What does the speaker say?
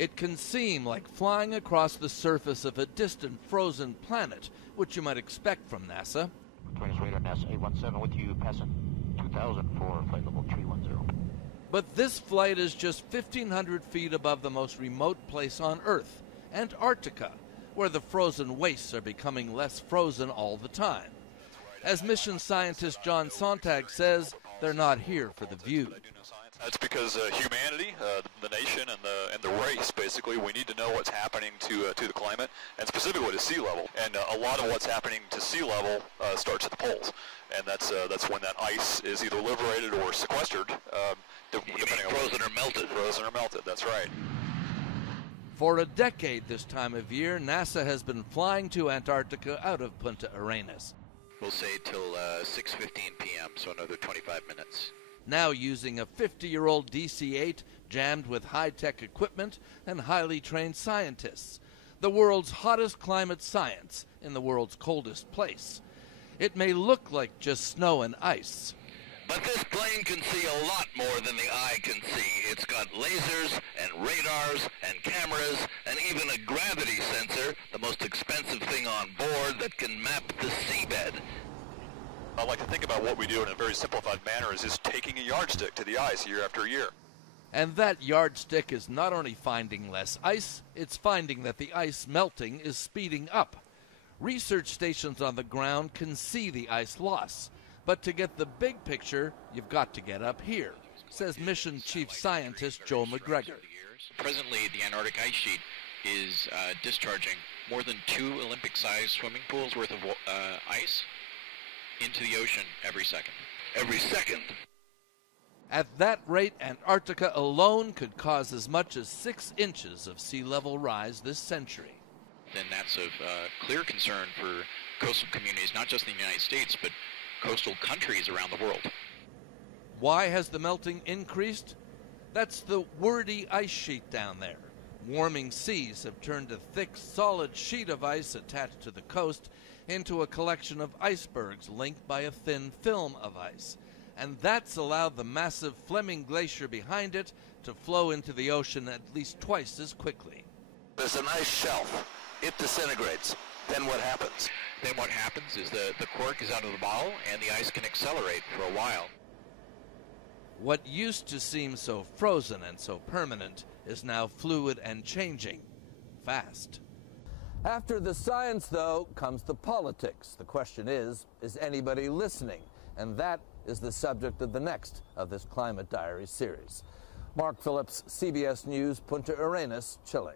It can seem like flying across the surface of a distant frozen planet, which you might expect from NASA. Trace radar NASA 817 with you, passing 2000 for flight level 310. But this flight is just 1,500 feet above the most remote place on Earth, Antarctica, where the frozen wastes are becoming less frozen all the time. As mission scientist John Sontag says, they're not here for the view. That's because humanity, the nation, and the race, basically, we need to know what's happening to the climate, and specifically to sea level. And a lot of what's happening to sea level starts at the poles, and that's when that ice is either liberated or sequestered. Depending on frozen or melted. Frozen or melted. That's right. For a decade this time of year, NASA has been flying to Antarctica out of Punta Arenas. We'll say till 6:15 p.m., so another 25 minutes. Now using a 50-year-old DC-8 jammed with high-tech equipment and highly trained scientists. The world's hottest climate science in the world's coldest place. It may look like just snow and ice. But this plane can see a lot more than the eye can see. It's got lasers and radars and cameras and even a gravity sensor, the most expensive thing on board that can map the seabed. I like to think about what we do in a very simplified manner is just taking a yardstick to the ice year after year. And that yardstick is not only finding less ice, it's finding that the ice melting is speeding up. Research stations on the ground can see the ice loss. But to get the big picture, you've got to get up here, says Mission Chief Scientist Joe McGregor. Presently, the Antarctic ice sheet is discharging more than 2 Olympic-sized swimming pools worth of ice into the ocean every second. Every second. At that rate, Antarctica alone could cause as much as 6 inches of sea level rise this century. Then that's of clear concern for coastal communities, not just in the United States, but coastal countries around the world. Why has the melting increased? That's the wordy ice sheet down there. Warming seas have turned a thick, solid sheet of ice attached to the coast into a collection of icebergs linked by a thin film of ice. And that's allowed the massive Fleming Glacier behind it to flow into the ocean at least twice as quickly. There's an ice shelf. It disintegrates. Then what happens? Then what happens is the cork is out of the bottle and the ice can accelerate for a while. What used to seem so frozen and so permanent is now fluid and changing fast. After the science, though, comes the politics. The question is anybody listening? And that is the subject of the next of this Climate Diaries series. Mark Phillips, CBS News, Punta Arenas, Chile.